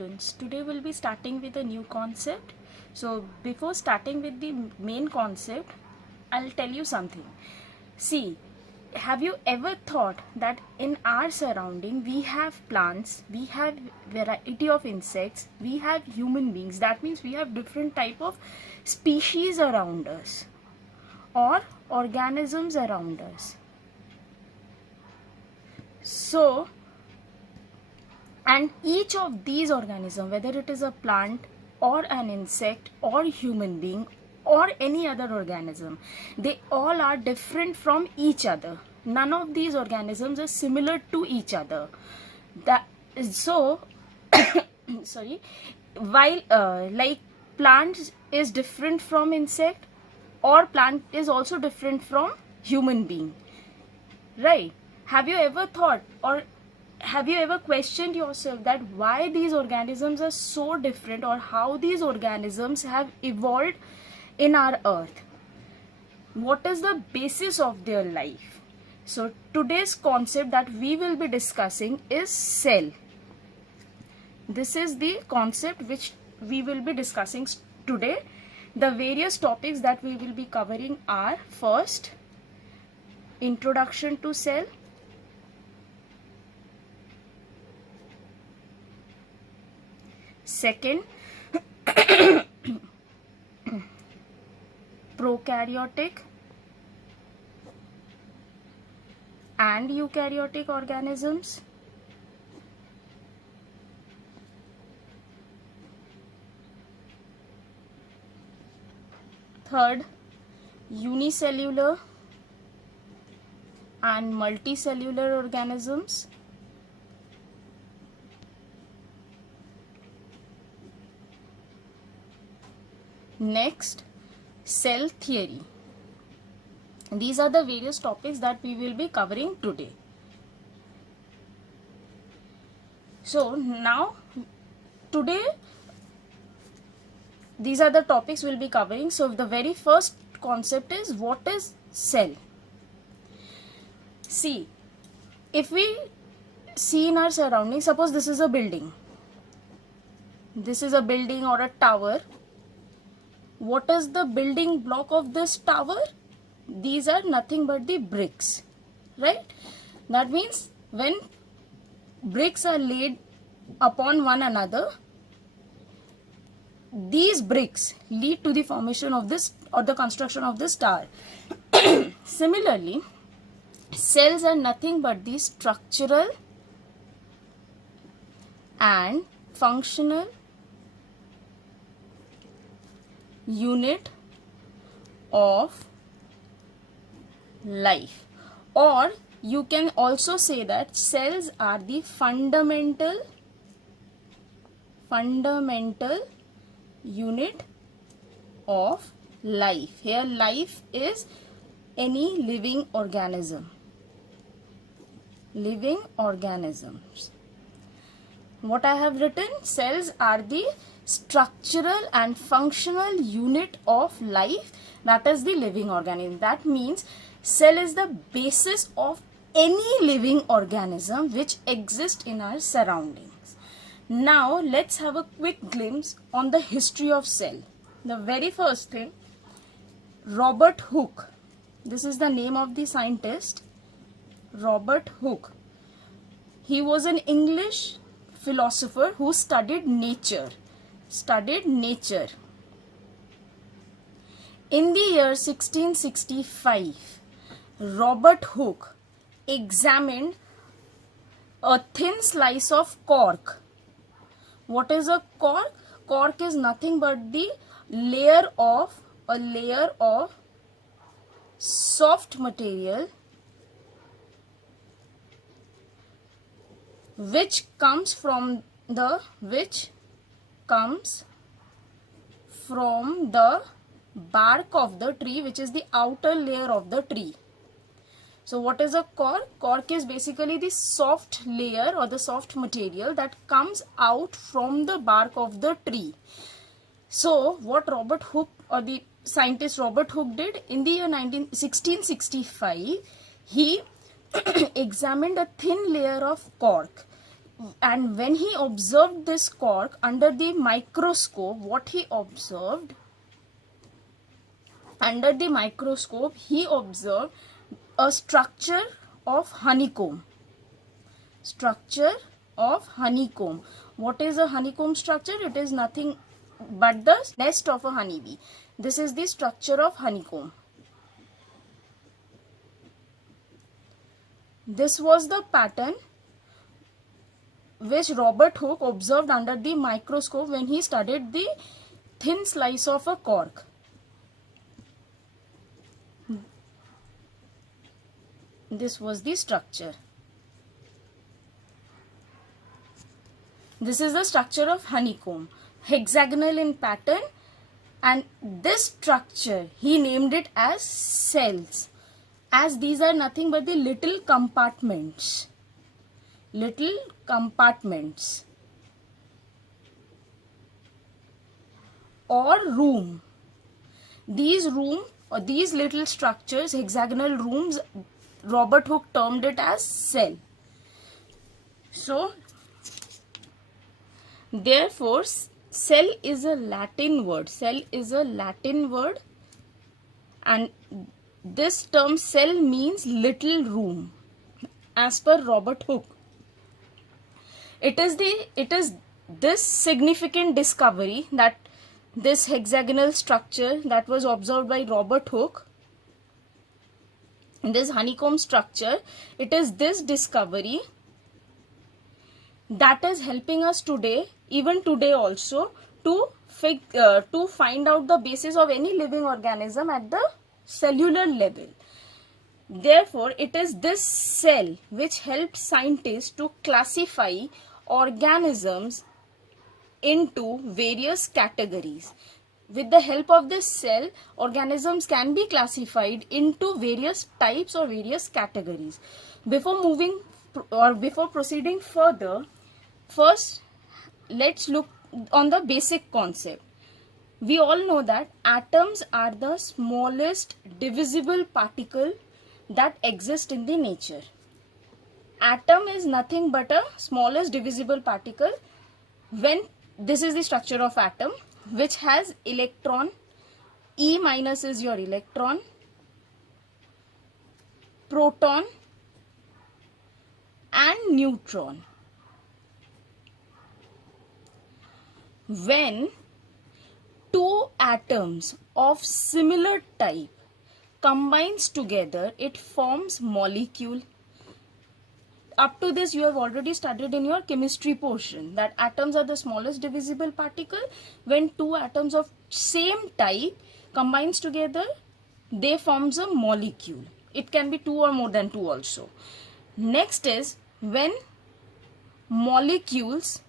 students. Today we'll be starting with a new concept. So before starting with the main concept, I'll tell you something. See, have you ever thought that in our surrounding we have plants, we have variety of insects, we have human beings. That means we have different type of species around us or organisms around us. So, and each of these organisms, whether it is a plant or an insect or human being or any other organism, they all are different from each other. None of these organisms are similar to each other. Sorry, while like plants is different from insect, or plant is also different from human being, right? Have you ever thought, or have you ever questioned yourself that why these organisms are so different, or how these organisms have evolved in our earth? What is the basis of their life? So today's concept that we will be discussing is cell. This is the concept which we will be discussing today. The various topics that we will be covering are: first, introduction to cell; second, prokaryotic and eukaryotic organisms; third, unicellular and multicellular organisms; next, cell theory. These are the various topics that we will be covering today. So now, today, these are the topics we'll be covering. So the very first concept is, what is cell? See, if we see in our surroundings, suppose this is a building. This is a building or a tower. What is the building block of this tower? These are nothing but the bricks, right? That means when bricks are laid upon one another, these bricks lead to the formation of this, or the construction of this tower. Similarly, cells are nothing but the structural and functional unit of life, or you can also say that cells are the fundamental unit of life. Here life is any living organisms. What I have written, cells are the structural and functional unit of life, that is the living organism. That means cell is the basis of any living organism which exists in our surroundings. Now let's have a quick glimpse on the history of cell. The very first thing, Robert Hooke. This is the name of the scientist, Robert Hooke. He was an English philosopher who studied nature. In the year 1665, Robert Hooke examined a thin slice of cork. What is a cork? Cork is nothing but the layer of soft material which comes from the bark of the tree, which is the outer layer of the tree. So what is a cork? Cork is basically the soft layer or the soft material that comes out from the bark of the tree. So what Robert Hooke, or the scientist Robert Hooke, did in the year 1665, he examined a thin layer of cork And when he observed this cork under the microscope, what he observed under the microscope, he observed a structure of honeycomb. Structure of honeycomb. What is a honeycomb structure? It is nothing but the nest of a honeybee. This is the structure of honeycomb. This was the pattern which Robert Hooke observed under the microscope when he studied the thin slice of a cork. This was the structure. This is the structure of honeycomb, hexagonal in pattern, and this structure he named it as cells, as these are nothing but the little compartments. Little compartments or room. These little structures, hexagonal rooms, Robert Hooke termed it as cell. So therefore cell is a Latin word. Cell is a Latin word, and this term cell means little room as per Robert Hooke. It is this significant discovery, that this hexagonal structure that was observed by Robert Hooke, this honeycomb structure, it is this discovery that is helping us today, even today also, to find out the basis of any living organism at the cellular level. Therefore, it is this cell which helps scientists to classify organisms into various categories. With the help of this cell, organisms can be classified into various types or various categories. Before proceeding further, first let's look on the basic concept. We all know that atoms are the smallest divisible particle that exist in the nature. Atom is nothing but a smallest divisible particle. When this is the structure of atom, which has electron. E minus is your electron, proton and neutron. When two atoms of similar type combines together, it forms molecule. Up to this you have already studied in your chemistry portion that atoms are the smallest divisible particle. When two atoms of same type combines together, they forms a molecule. It can be two or more than two also. Next is when molecules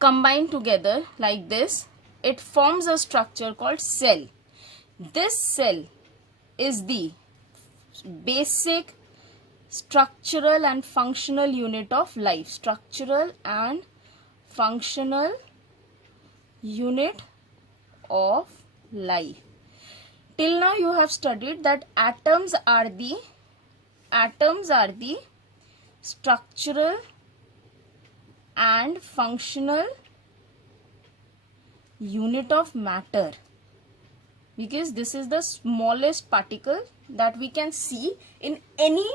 combine together like this, it forms a structure called cell. This cell is the basic structural and functional unit of life. Structural and functional unit of life. Till now you have studied that atoms are the structural and functional unit of matter, because this is the smallest particle that we can see in any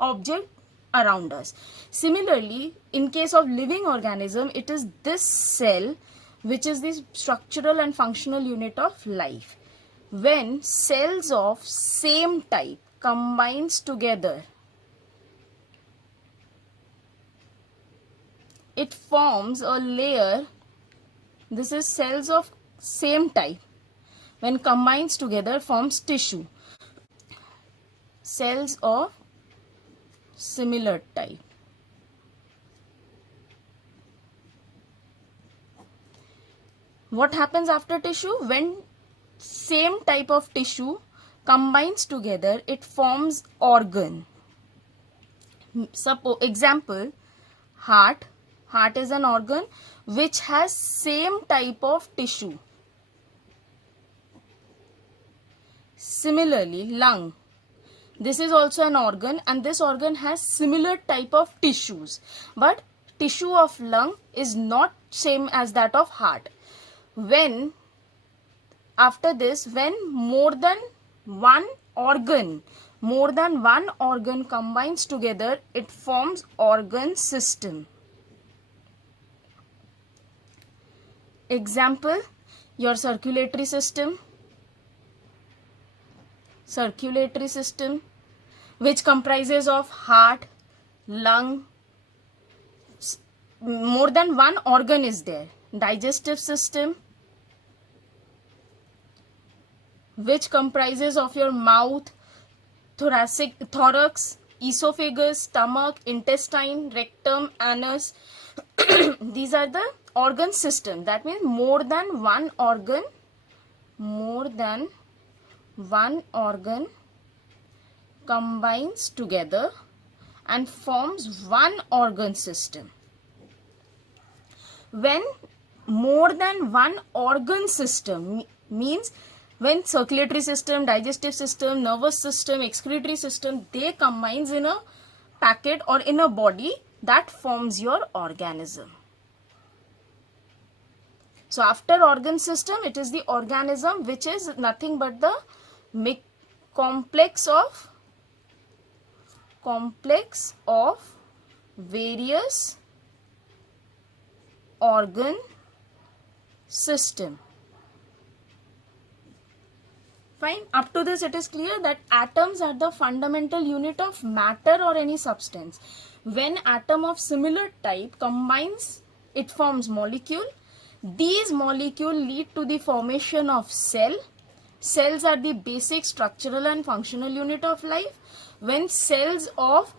object around us. Similarly, in case of living organism, it is this cell which is the structural and functional unit of life. When cells of same type combines together, it forms a layer. This is cells of same type. When combines together, forms tissue. Cells of similar type. What happens after tissue? When same type of tissue combines together, it forms organ. Suppose example, heart. Heart is an organ which has same type of tissue. Similarly, lung. This is also an organ, and this organ has similar type of tissues, but tissue of lung is not same as that of heart. When after this, when more than one organ combines together, it forms organ system. Example, your circulatory system, which comprises of heart, lung, more than one organ is there. Digestive system, which comprises of your mouth, thorax, esophagus, stomach, intestine, rectum, anus. These are the organ system. That means more than one organ combines together and forms one organ system. When more than one organ system means when circulatory system, digestive system, nervous system, excretory system, they combines in a packet or in a body, that forms your organism. So after organ system, it is the organism, which is nothing but the complex of various organ system. Fine. Up to this, it is clear that atoms are the fundamental unit of matter or any substance. When atom of similar type combines, it forms molecule. These molecules lead to the formation of cell. Cells are the basic structural and functional unit of life. When cells of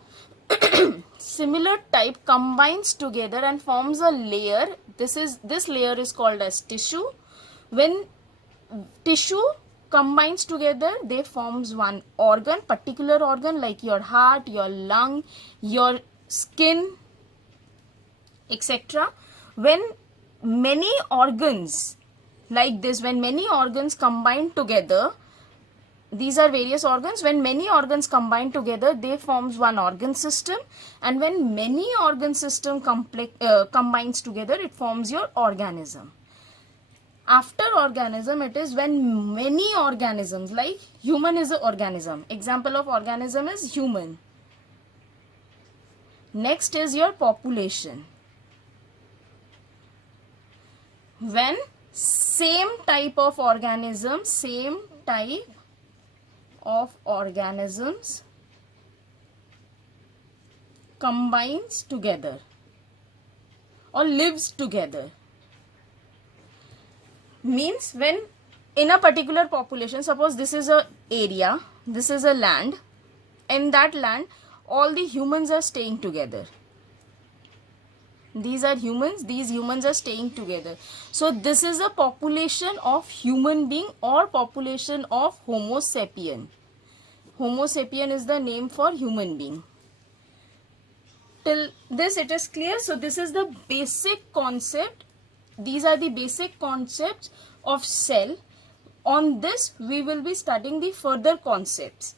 similar type combines together and forms a layer, this layer is called as tissue. When tissue combines together, they forms one organ, particular organ like your heart, your lung, your skin, etc. When many organs like this, when many organs combine together, these are various organs. When many organs combine together, they forms one organ system, and when many organ system combines together, it forms your organism. After organism, it is when many organisms, like human is an organism. Example of organism is human. Next is your population. When same type of organisms combines together or lives together. Means when in a particular population, suppose this is a area, this is a land, in that land all the humans are staying together. These are humans, these humans are staying together. So this is a population of human being or population of Homo sapien. Homo sapien is the name for human being. Till this it is clear. So this is the basic concept. These are the basic concepts of cell. On this we will be studying the further concepts.